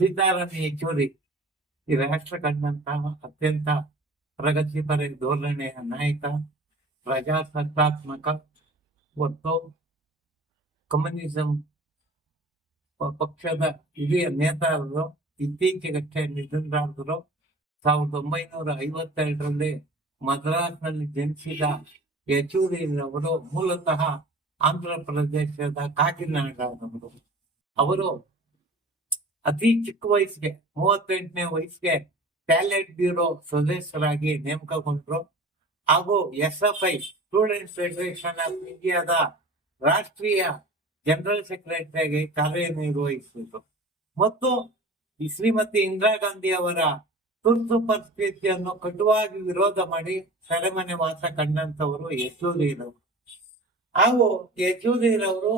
ಸೀತಾರಾಮ್ ಯೆಚೂರಿ ಈ ರಾಷ್ಟ್ರ ಕಂಡಂತಹ ಅತ್ಯಂತ ಪ್ರಗತಿಪರ ಧೋರಣೆಯ ನಾಯಕ, ಪ್ರಜಾಸತ್ತಾತ್ಮಕ ಮತ್ತು ಕಮ್ಯುನಿಸಂ ಪಕ್ಷದ ಹಿರಿಯ ನೇತಾರರು ಇತ್ತೀಚೆಗಷ್ಟೇ ನಿಧನರಾದರು. 1952ರಲ್ಲಿ ಮದ್ರಾಸ್ನಲ್ಲಿ ಜನಿಸಿದ ಯೆಚೂರಿರವರು ಮೂಲತಃ ಆಂಧ್ರ ಪ್ರದೇಶದ ಕಾಕಿನಾಡದವರು. ಅವರು ಅತಿ ಚಿಕ್ಕ ವಯಸ್ಸಿಗೆ 38ನೇ ವಯಸ್ಸಿಗೆ ಟ್ಯಾಲೆಂಟ್ ಬ್ಯೂರೋ ಸದಸ್ಯರಾಗಿ ನೇಮಕಗೊಂಡ್ರು ಹಾಗೂ SFI ಸ್ಟೂಡೆಂಟ್ ಫೆಡರೇಷನ್ ಆಫ್ ಇಂಡಿಯಾದ ರಾಷ್ಟ್ರೀಯ ಜನರಲ್ ಸೆಕ್ರೆಟರಿಯಾಗಿ ಕಾರ್ಯನಿರ್ವಹಿಸಿದ್ರು ಮತ್ತು ಶ್ರೀಮತಿ ಇಂದಿರಾ ಗಾಂಧಿ ಅವರ ತುರ್ತು ಪರಿಸ್ಥಿತಿಯನ್ನು ಕಟುವಾಗಿ ವಿರೋಧ ಮಾಡಿ ಸೆರೆಮನೆ ವಾಸ ಕಂಡಂತವರು ಯೆಚೂರಿರವರು. ಹಾಗೂ ಯೆಚೂರಿರವರು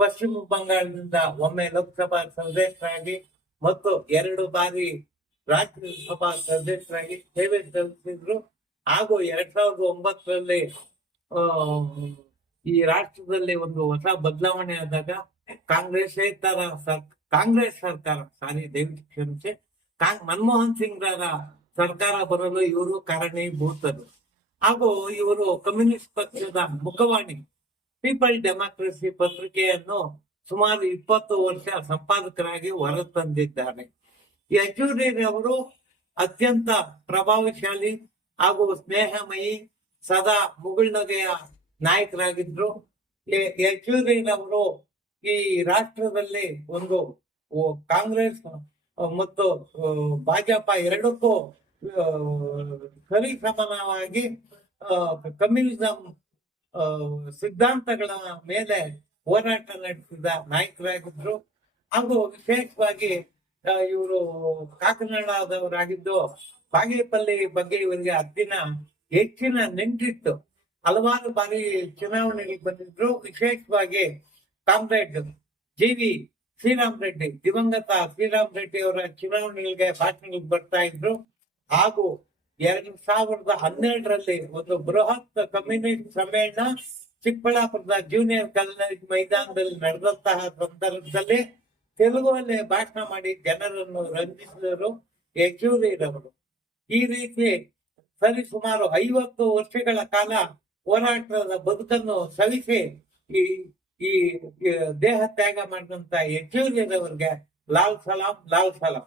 ಪಶ್ಚಿಮ ಬಂಗಾಳದಿಂದ ಒಮ್ಮೆ ಲೋಕಸಭಾ ಸದಸ್ಯರಾಗಿ ಮತ್ತು 2 ಬಾರಿ ರಾಜ್ಯಸಭಾ ಸದಸ್ಯರಾಗಿ ಸೇವೆ ಸಲ್ಲಿಸಿದ್ರು. ಹಾಗೂ 2009ರಲ್ಲಿ ಈ ರಾಷ್ಟ್ರದಲ್ಲಿ ಒಂದು ಹೊಸ ಬದಲಾವಣೆ ಆದಾಗ ಕಾಂಗ್ರೆಸ್ ಸರ್ಕಾರ ದಯವಿಟ್ಟು ಕ್ಷಮಿಸಿ, ಮನಮೋಹನ್ ಸಿಂಗ್ ರವರ ಸರ್ಕಾರ ಬರಲು ಇವರು ಕಾರಣೀಭೂತರು. ಹಾಗೂ ಇವರು ಕಮ್ಯುನಿಸ್ಟ್ ಪಕ್ಷದ ಮುಖವಾಣಿ ಪೀಪಲ್ ಡೆಮಾಕ್ರಸಿ ಪತ್ರಿಕೆಯನ್ನು ಸುಮಾರು 20 ವರ್ಷ ಸಂಪಾದಕರಾಗಿ ಹೊರತಂದಿದ್ದಾರೆ. ಯೆಚೂರಿರವರು ಅತ್ಯಂತ ಪ್ರಭಾವಶಾಲಿ ಹಾಗೂ ಸ್ನೇಹಮಯಿ, ಸದಾ ಮುಗುಳ್ನಗೆಯ ನಾಯಕರಾಗಿದ್ರು. ಯೆಚೂರಿರವರು ಈ ರಾಷ್ಟ್ರದಲ್ಲಿ ಒಂದು ಕಾಂಗ್ರೆಸ್ ಮತ್ತು ಭಾಜಪ ಎರಡಕ್ಕೂ ಸರಿಸಮಾನವಾಗಿ ಕಮ್ಯುನಿಸಂ ಸಿದ್ಧಾಂತಗಳ ಮೇಲೆ ಹೋರಾಟ ನಡೆಸಿದ ನಾಯಕರಾಗಿದ್ರು. ಹಾಗೂ ವಿಶೇಷವಾಗಿ ಇವರು ಕಾಕಿನಾಡದವರಾಗಿದ್ದು ಬಾಗೇಪಲ್ಲಿ ಬಗ್ಗೆ ಇವರಿಗೆ ಹೆಚ್ಚಿನ ನೆಂಟಿತ್ತು. ಹಲವಾರು ಬಾರಿ ಚುನಾವಣೆಗೆ ಬಂದಿದ್ರು. ವಿಶೇಷವಾಗಿ ಕಾಮ್ರೇಡ್ ಜಿ.ವಿ. ಶ್ರೀರಾಮ್ ರೆಡ್ಡಿ, ದಿವಂಗತ ಶ್ರೀರಾಮ್ ರೆಡ್ಡಿ ಅವರ ಚುನಾವಣೆಗಳಿಗೆ ಭಾಷಣಗಳಿಗೆ ಬರ್ತಾ ಇದ್ರು. ಹಾಗೂ 2012ರಲ್ಲಿ ಒಂದು ಬೃಹತ್ ಕಮ್ಯುನಿಸ್ಟ್ ಸಮ್ಮೇಳನ ಚಿಕ್ಕಬಳ್ಳಾಪುರದ ಜೂನಿಯರ್ ಕಾಲೇಜ್ ಮೈದಾನದಲ್ಲಿ ನಡೆದಂತಹ ಸಂದರ್ಭದಲ್ಲಿ ತೆಲುಗುವಲ್ಲೇ ಭಾಷಣ ಮಾಡಿ ಜನರನ್ನು ರಂಜಿಸಿದರು ಯೆಚೂರಿರವರು. ಈ ರೀತಿ ಸರಿಸುಮಾರು 50 ವರ್ಷಗಳ ಕಾಲ ಹೋರಾಟದ ಬದುಕನ್ನು ಸವಿಸಿ ಈ ದೇಹ ತ್ಯಾಗ ಮಾಡಿದಂತ ಯೆಚೂರಿರವರಿಗೆ ಲಾಲ್ ಸಲಾಂ.